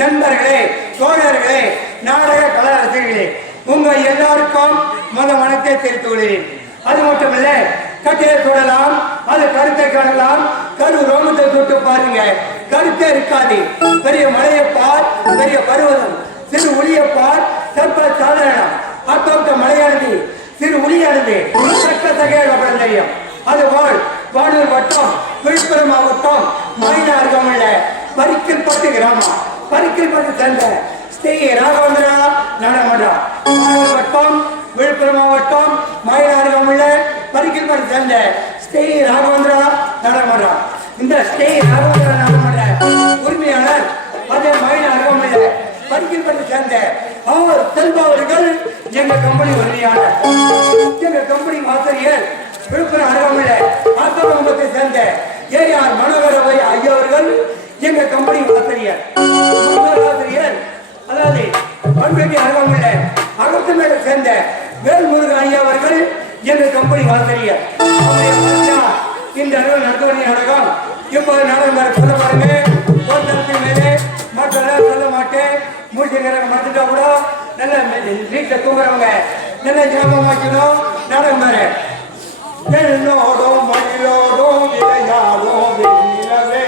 நண்பர்களே, தோழர்களே, நாடக கலாரசிகர்களே, உங்கள் எல்லாருக்கும் மனத்தை தெரிவித்துக் கொள்கிறேன். அது மட்டுமல்ல, கட்டையை தொடலாம், அது கருத்தை காணலாம், கரு ரோமத்தை தொட்டு பாருங்க, கருத்தே இருக்காது. பெரிய மலையை பார், பெரிய பருவதம், சிறு ஒளியை பார், சர்ப்ப சாதாரணம், அத்தோட்ட மலையானது, சிறு ஒளியானது சக்க தகையாக தெரியும். அதுபோல் வானூர் வட்டம், விழுப்புரம் மாவட்டம், மயிலார்கமல்ல பரிக்கல்பட்டு கிராமம், பரிக்கல்பட்டு சேர்ந்த ஸ்ரீ ராகவேந்திரா நாடகமன்றம். வானூர் வட்டம், விழுப்புரம் மாவட்டம், மயிலார்கமல்ல பரிக்கல்பட்டு சேர்ந்த ஸ்ரீ ராகவேந்திரா நாடகமன்றம். இந்த ஸ்ரீ ராகவேந்திரா நாடகமன்ற உரிமையாளர் அதே மயிலார்கமல்ல பரிக்கல்பட்டு சேர்ந்த அவர் செல்பவர்கள் எங்க கம்பெனி உரிமையாளர். எங்க கம்பெனி ஆசிரியர் விழுப்புரம் அருகாமையில ஆசிரமத்தை சேர்ந்த ஏஆர் மனோகரவை ஐயவர்கள் எங்க கம்பெனி ஆசிரியர். ஆசிரியர் அதாவது பண்பேட்டி அருகாமையில அகத்தமேட சேர்ந்த வேல்முருக ஐயாவர்கள் எங்க கம்பெனி ஆசிரியர். இந்த அலுவலகம் நடத்துவணி நாடகம் இப்போது நாடகம் சொல்ல பாருங்க. ஒரு தரத்தின் மேலே மற்ற சொல்ல மாட்டேன். மூச்சு நேரம் மறந்துட்டா கூட நல்ல வீட்டில் தூங்குறவங்க நல்ல ஞாபகமாக்கணும். நாடகம் பாரு. என்னோடும் மயிலோடும் விளையாடும் வெண்ணிலவே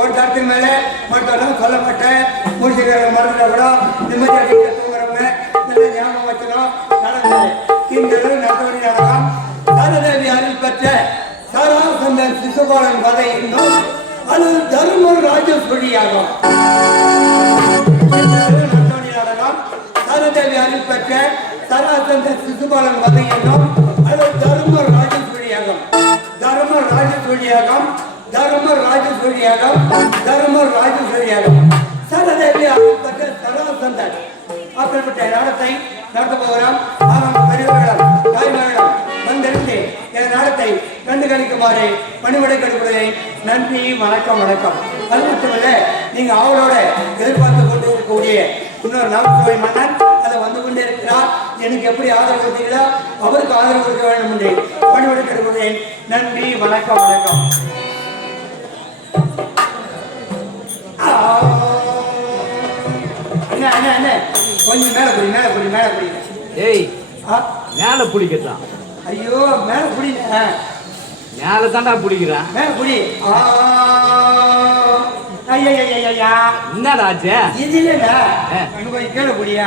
ஒரு தரத்தின் மேல மற்றவங்க சொல்ல மாட்டேன். முடிச்சுக்கிற மருந்து கூட நிம்மதியாக தூங்குறவங்க நல்லா ஞாபகம் வச்சுக்கணும். நடந்தது இந்த நடத்தவழி நடக்கலாம். சரதேவி அருள் பெற்ற சராசந்தன் சிசுபாலன் கதை இன்னும் அது தர்மர் ராஜஸ்வரியாகும். நடத்தவழி நடனம் சரதேவி அருள் பெற்ற சராசந்தன் சிசுபாலன் கதை என்னும் அது தர்மர் ராஜஸ்வரியாகும். தர்மர் ராஜஸ்வரியாகும். தர்மர் ராஜஸ்வரியாகும். தர்மர் ராஜஸ்வரியாகும். சரதேவி அருள் பெற்ற சராசந்தன் அப்படிப்பட்ட நாடத்தை நடத்த போகிறோம். பெரியவர்களிடம் தாய்மாரிடம் வந்திருந்து என் நாடத்தை கண்டு கணிக்குமாறு பணிவிடை கெடுக்கிறேன். நன்றி, வணக்கம். வணக்கம். அது மட்டுமல்ல, நீங்க அவளோட எதிர்பார்த்து கொண்டு இருக்கக்கூடிய இன்னொரு நாமத்துறை மன்னன் அதை வந்து கொண்டே இருக்கிறார். எனக்கு எப்படி ஆதரவு கொடுத்தீங்களோ அவருக்கு ஆதரவு கொடுக்க வேண்டும் என்று பணிவிடை கெடுக்கிறேன். நன்றி, வணக்கம். வணக்கம். கொஞ்சம் மேல புடி, மேல புடி, மேல புடி. ஏய், மேல புடிக்கத்தான். ஐயோ, மேல புடி. மேல தாண்டா புடிக்கிறான். மேல புடி. ஐயா, என்னடா ஆச்சு? இது இல்ல, இன்னும் கொஞ்சம் கீழே புடியா.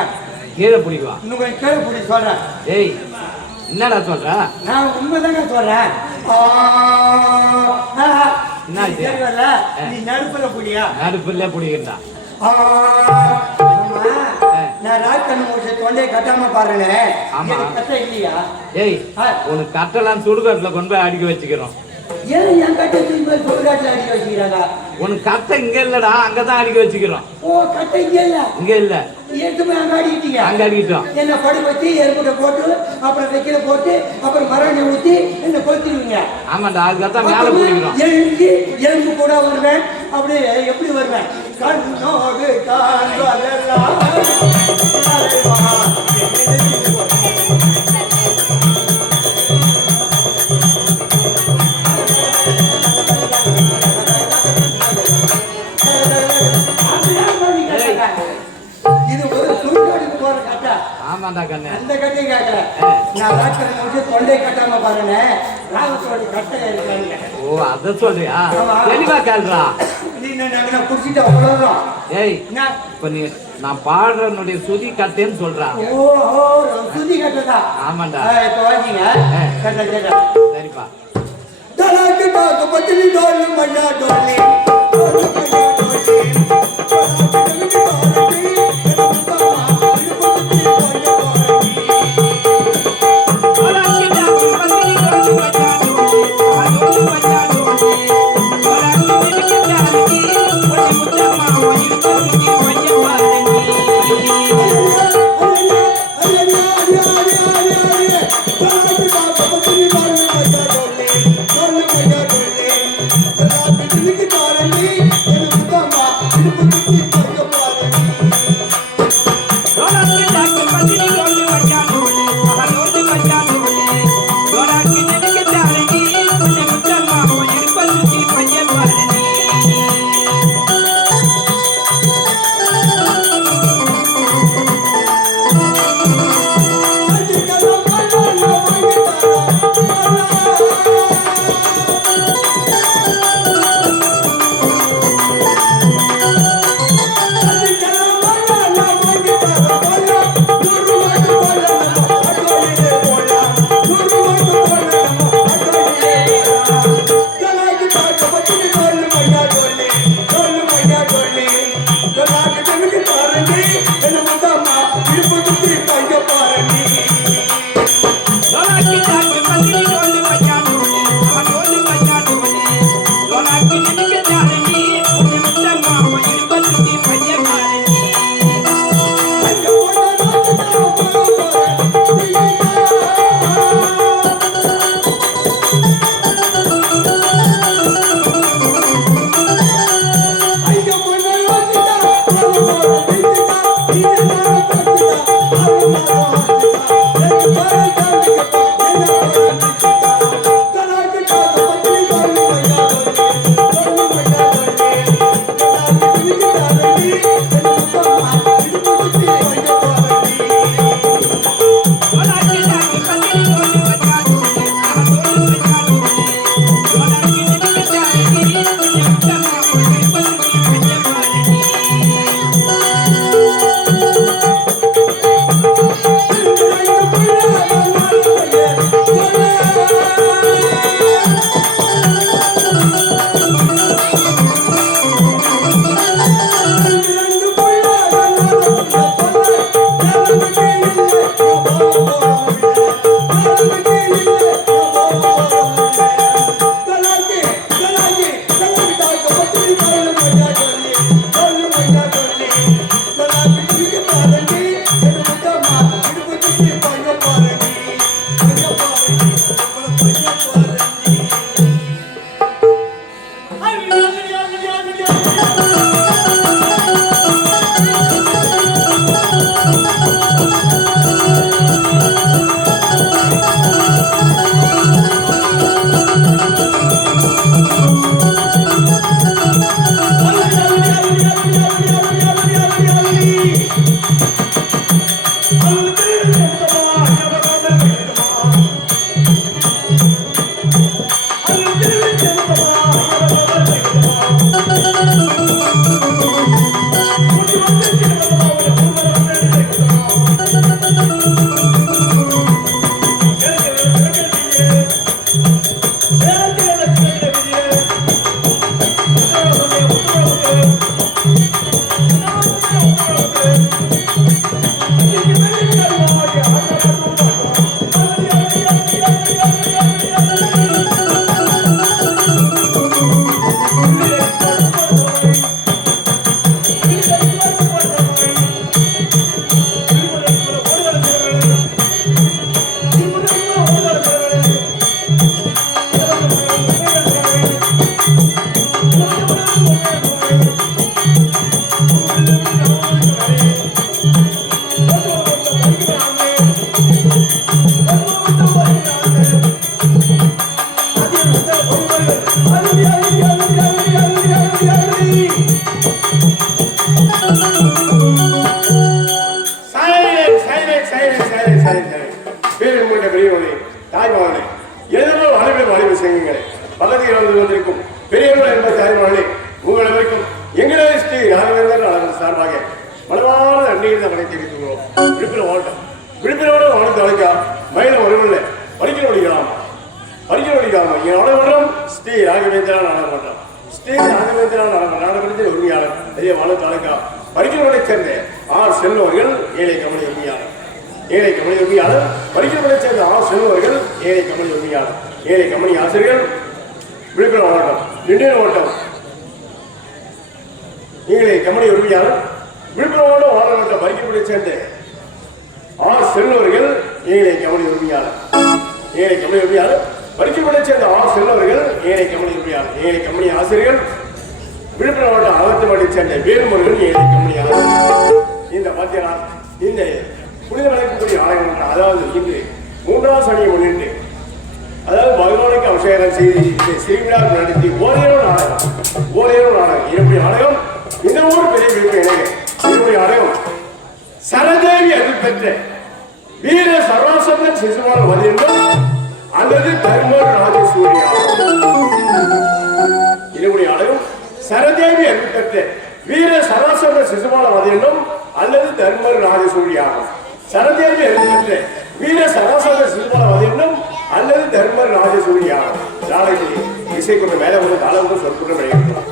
கீழே புடிக்குவா? இன்னும் கொஞ்சம் கீழே புடி சொல்றேன். ஏய், என்னடா சொல்ற? நான் உண்மைதாங்க சொல்றேன். நீ நடுப்புல புடியா? நடுப்புல புடிக்கிறா. நான் ராஜ்கண்ணு முடிச்ச தொண்டையை கட்டாம பாருங்களேன். ஆமா, கட்ட இல்லையா? ஏய், உனக்கு கட்டெல்லாம் சுடுகாட்டுல கொண்டு போய் அடிக்க வச்சுக்கிறோம். ஏன் என் கட்டை சுடுகாட்டுல அடிக்க வச்சுக்கிறாங்க? உனக்கு கட்டை இங்க இல்லடா, அங்கதான் அடிக்க வச்சுக்கிறோம். ஓ, கட்டை இங்க இல்ல? இங்க இல்ல. எடுத்து போய் அங்க அடிக்கிட்டீங்க? அங்க அடிக்கிட்டோம். என்ன படு வச்சு எறும்புட்ட போட்டு அப்புறம் வைக்கல போட்டு அப்புறம் மரணி ஊத்தி என்ன கொளுத்திடுவீங்க. ஆமாண்டா, அதுக்கதான் மேல போடுகிறோம். எறும்பு கூட வருவேன். அப்படி எப்படி வருவேன்? கண்ணோடு காண்பதெல்லாம் இது ஒரு சுடுகாட்டுக்கு போற கட்டை. ஆமாண்டா கண்ணு, அந்த கட்டையும் கேட்கல. நான் ராட்சனை முடிச்சு தொண்டை கட்டாம பாருங்க, ராகத்தோட கட்டை இருக்காங்க. ஓ, அத சொல்றியா? தெளிவா கேள்றா. நீ நான் குடிச்சிட்டு அவ்வளவுதான். ஏய், இப்ப நீ நான் பாடுறனுடைய சுதி கட்டேன்னு சொல்றா. ஓஹோ, சுதி கட்டதா? ஆமாண்டா. இப்ப வாங்கிங்க கட்ட கட்ட. சரிப்பா. தலாக்கு பாக்கு பத்தினி டோலு மண்ணா டோலி டோலு மண்ணா டோலி டோலு மண்ணா டோலி புனித வழக்கக்கூடிய ஆலயம். அதாவது இன்று 3ஆம் சனியை முன்னிட்டு அதாவது பகவானுக்கு அபிஷேகம் செய்து சிறுவிழா நடத்தி ஒரே ஒரு நாடகம் என்னுடைய நாடகம் இந்த ஊர் பெரிய விருப்ப இணைய என்னுடைய நாடகம் சரதேவி அருள் பெற்ற வீர சர்வாசந்தன் சிசுமான வதியனும் அல்லது தர்மர் ராஜசூரியா. என்னுடைய நாடகம் சரதேவி அருள் பெற்ற வீர சர்வாசந்தன் சிசுமான வதியனும் அல்லது தர்மர் ராஜசூரியாகும். சரதேவி அருள் பெற்ற வீர சராசர சிறுபால வதியனும் அல்லது தர்மர் ராஜசூரியாகும். நாளைக்கு இசை கொண்ட மேலே வந்து தாளமும் சொற்குற்றம் விளையாடலாம்.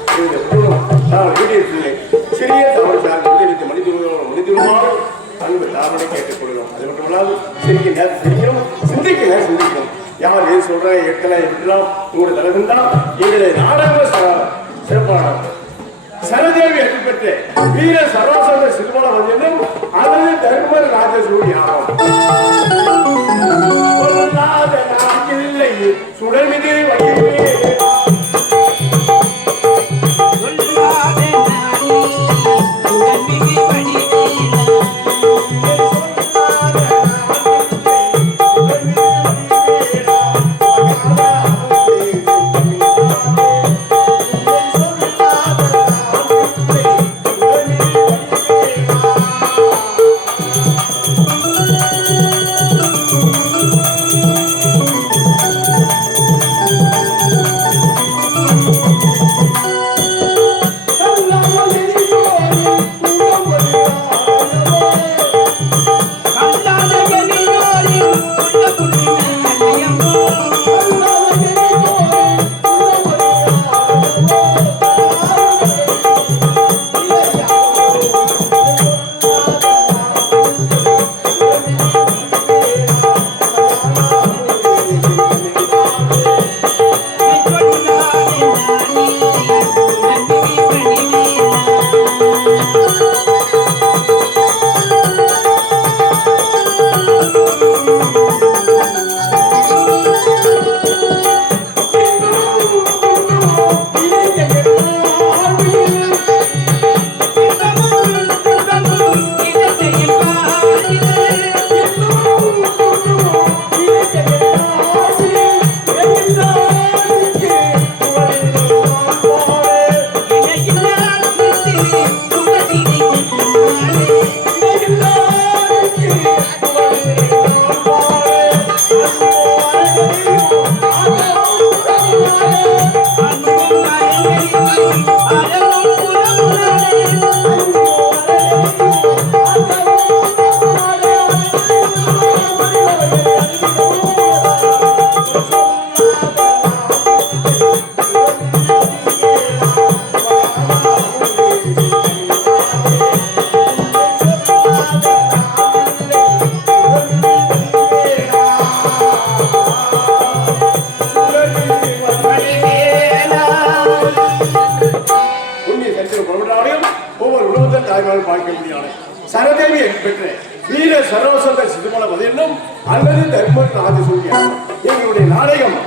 நான் வீடியோட்டில்லை சிறிய தவறு சார்ந்து முடித்துமாறு அன்பு தாமரை கேட்டுக்கொள்கிறோம். அது மட்டுமல்லாது சிறிய நேரம் சிரிக்கணும், சிந்திக்கணும். யார் எது சொல்றேன் எட்டலாம் எப்படிலாம் உங்களுடைய தலைவன் தான் எங்களுடைய நாடக சிறப்பான சரதேவி அருள் பெற்ற வீர சர்வாசந்த சிறுபால வதியனும் அல்லது தர்மர் ராஜசூரியாகும். சுடர்மிகு வடிவே சரதேவி பெற்ற வீர சர்வசந்த சிறுமல வதியனும் அல்லது தர்மர் ராஜசூரியாகும். எங்களுடைய நாடகம்